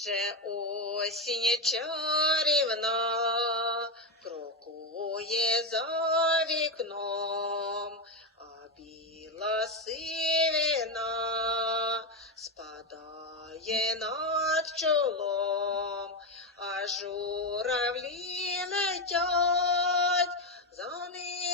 Вже осінь чарівна крокує за вікном, а біла сивина спадає над чолом, а журавлі летять, за ними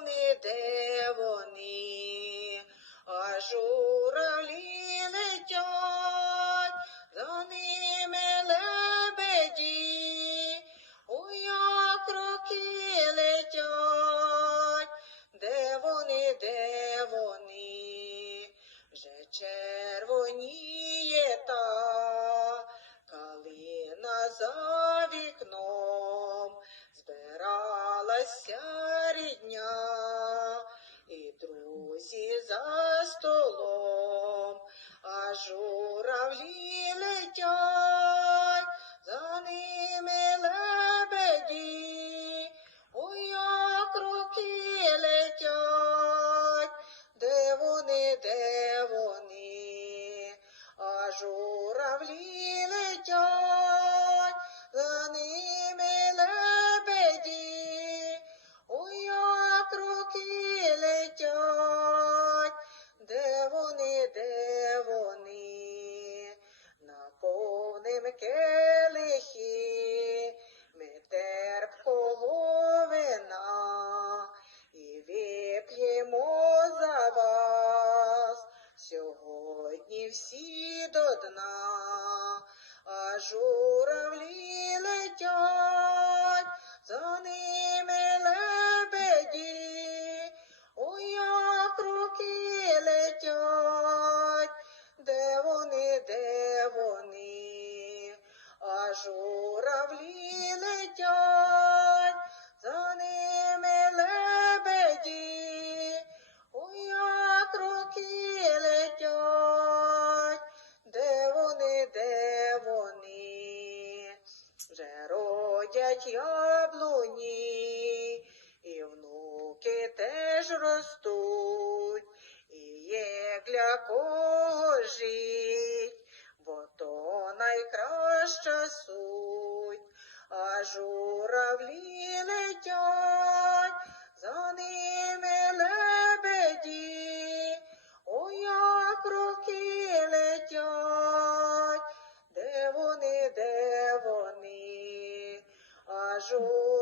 вони, де вони, а журавлі летять, за ними лебеді, ой, як роки летять, де вони, де вони, вже червоніє та калина за вікном, збиралася столом, а журавлі летять, за ними келихи, ми терпкого вина і вип'ємо за вас. Сьогодні всі до дна, а родять яблуні, і внуки теж ростуть, і є для кого жить, бо то найкраща суть, а журавлі летять. ajuda.